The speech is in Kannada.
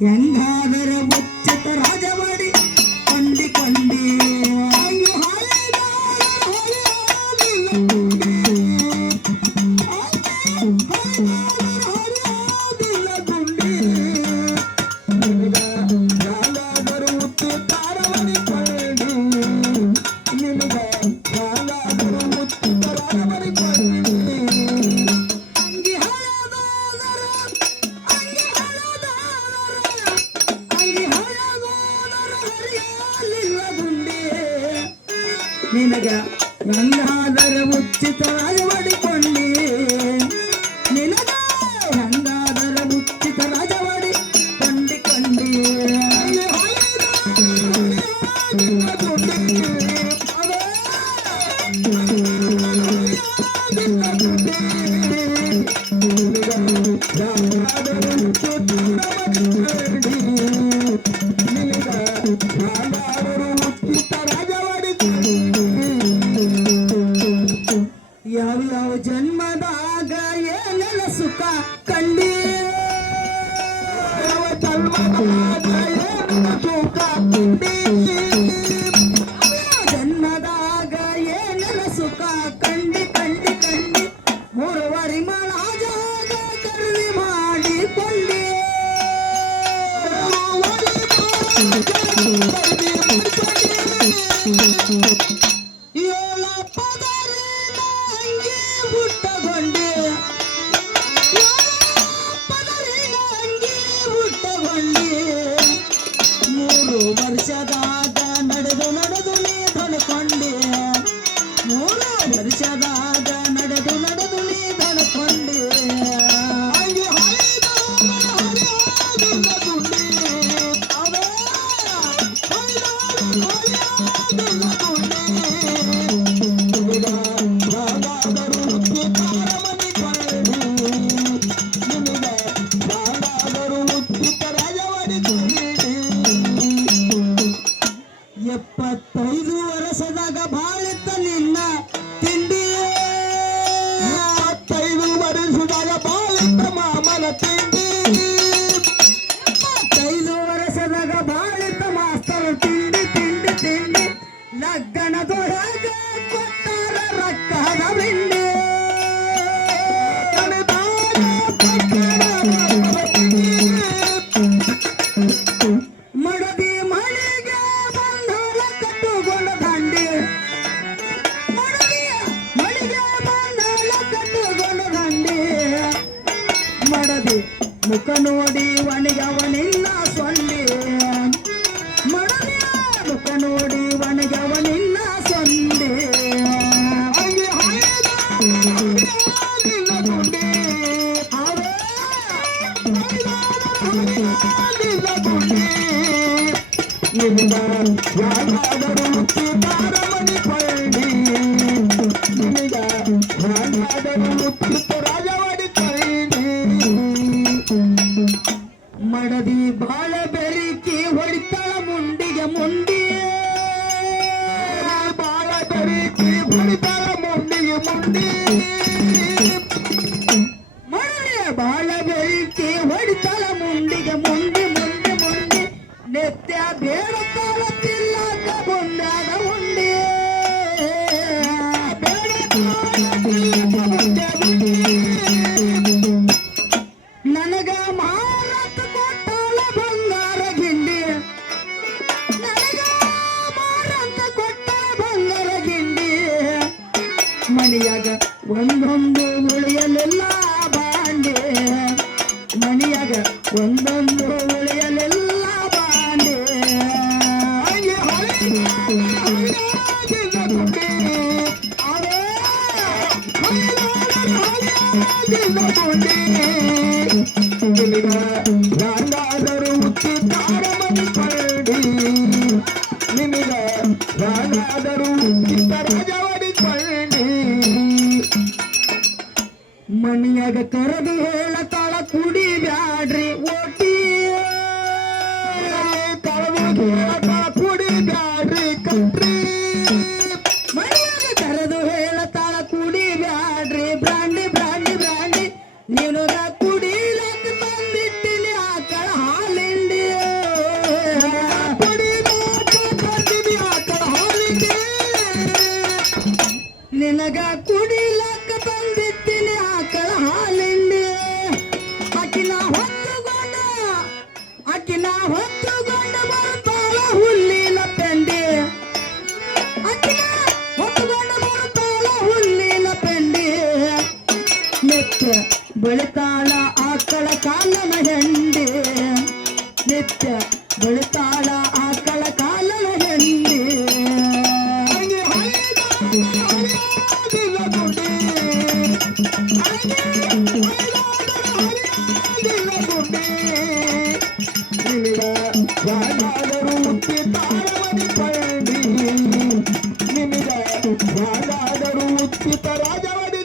ಹೆಂಗಾದರ ಉಚಿತ ರಾಜವಾಡಿ ಕೊಂಡಿ ಕೊಂಡಿ ನಿನಗ ಹೆಂಗಾದರ ಉಚಿತ ರಾಜವಾಡಿಕೊಂಡಿ ನಿನಗ ಹೆಂಗಾದರ ಉಚಿತ ರಾಜವಾಡಿ ಕೊಂಡಿ ಕೊಂಡಿ ಯಾವ ಜನ್ಮದಾಗ ಏನೆಲ್ಲ ಸುಖ ಕಂಡಿ ಯಾವ ಜನ್ಮದಾಗ ಏನೆಲ್ಲ ಸುಖ ಕಂಡಿ ಜನ್ಮದಾಗ ಏನೆಲ್ಲ ಸುಖ ಕಂಡಿ ಕಂಡಿ ಕಂಡಿ ಮೂರುವರಿ ಮಳಾಜಾಗ ಕರ್ವಿ ಮಾಡಿಕೊಂಡಿ ವರ್ಷದಾಗ ನಡೆದು ನಡೆದು ನೀ ಧನಕೊಂಡೆ 3 ವರ್ಷದಾಗ ನಡೆದು ನಡೆದು ನೀ ಧನಕೊಂಡೆ ಎಪ್ಪತ್ತೈದು ವರ್ಷದಾಗ ಬಾಳಿತ್ತ ನಿನ್ನ ತಿಂಡಿ 25 ವರ್ಷದಾಗ ಬಾಳಿತ್ತ ಮಾಮನ ತಿಂಡಿ 25 ವರ್ಷದಾಗ ಬಾಳಿತ್ತ ಮಾಸ್ತರ್ ತಿಂಡಿ ತಿಂಡಿ ತಿಂಡಿ ಲಗ್ನದೊಳಗ ಕೊಟ್ಟಾರ ರೊಕ್ಕದ ಬಿಂಡಿ ಮಡದಿ ಮಳಿಗೆ ಬಂದಾಳ ಕಟ್ಟುಕೊಂಡ ದಂಡಿ ಮಳಿಗೆ ಬಂದಾಳ ಕಟ್ಟುಕೊಂಡ ದಂಡಿ ಮಡದಿ ಮುಖ ನೋಡಿ ಒಣಗವನಿಲ್ಲ ಸೊಂಡಿ ಮಡದಿಯ ಮುಖ ನೋಡಿ ಒಣಗವನಿಲ್ಲ ಸೊಂಡಿ ಯಾರಾದರೂ ಮುತ್ತಿತಾರಮಣಿ ಕೊಳ್ಳಿ ನಿನಗ ಯಾರಾದರೂ ಮುತ್ತಿತ ರಾಜವಾಡಿ ಕೊಳ್ಳಿ ಮಡದಿ ಬಾಳ ಬೆರಿಕಿ ಹೊಡಿತಾಳ ಮುಂಡಿಗೆ ಮುಂಡಿ ಬಾಳ ಬೆರಿಕಿ ಹೊಡಿತಾಳ ಮುಂಡಿಗೆ ಮುಂಡಿ ಮಡದಿ ಬಾಳ ಬೆರಿಕಿ ಹೊಡಿತಾಳ ಮುಂಡಿಗೆ ಮುಂಡಿ ಮುಂಡಿ ಮುಂಡಿ ನಿತ್ಯ ಬೇಡುತ್ತಾಳ ತಿಲ್ಲಕ ಬಂದಾದ ಉಂಡಿ ನನಗ ಮಾರತ್ ಕೊಟ್ಟಾಳ ಬಂಗಾರ ಗಿಂಡಿ ನನಗ ಮಾರತ್ ಕೊಟ್ಟಾಳ ಬಂಗಾರ ಗಿಂಡಿ ಮನೆಯಾಗ ಒಂದೊಂದು ಉಳಿಯಲಿಲ್ಲ ಬಾಂಡೆ ಮನೆಯಾಗ ಒಂದೊಂದು ಉಳಿಯಲಿಲ್ಲ ಬಾಂಡೆ ಯಾರಾದರೂ ಉಚಿತಾರಮಣಿ ಕೊಳ್ಳಿ ನಿನಗ ಯಾರಾದರೂ ಉಚಿತ ರಾಜವಾಡಿ ಕೊಳ್ಳಿ ಮನಿಯಾಗ ಕರೆದು ಹೇಳತಾಳ ಕುಡಿ ಬ್ಯಾಡ್ರಿ ಓಟಿ ಕರೆದು ಹೇಳತಾಳ ಕುಡಿ ಬ್ಯಾಡ್ರಿ ಕಟ್ರಿ ಮನಿಯಾಗ ಕರೆದು ಹೇಳತಾಳ ಕುಡಿ ಬ್ಯಾಡ್ರಿ ಬ್ರಾಂಡಿ ಬ್ರಾಂಡಿ ಬ್ರಾಂಡಿ ನೀನು ಕುಡಿಲಕ್ಕ ತಂದಿಟ್ಟಿನಿ ಆಕಳ ಹಾಲಿಂಡಿ ಹೊತ್ತುಕೊಂಡು ಬರ್ತಾಳ ಹುಲ್ಲಿನ ಪೆಂಡಿ ಅಕ್ಕಿನ ಹೊತ್ತುಕೊಂಡು ಬರ್ತಾಳ ಹುಲ್ಲಿನ ಪೆಂಡಿ ನಿತ್ಯ ಬೆಳಿತಾಳ ಆಕಳ ಕಾಲನ ಹೆಂಡಿ ನಿತ್ಯ ಬೆಳಿತಾಳ ಆಕಳ ಕಾಲನ ಹೆಂಡಿ ಹಂಗೆ ಹರಿಯೋದಿಲ್ಲ ಗುಂಡಿ ಹಂಗೆ ಹರಿಯೋದಿಲ್ಲ ಗುಂಡಿ ನಿನಗ ಯಾರಾದರೂ ಹುಟ್ಟಿತಾರವನಿ ಪಂಡಿ ನಿನಗ ಯಾರಾದರೂ ಹುಟ್ಟಿತ ರಾಜವನಿ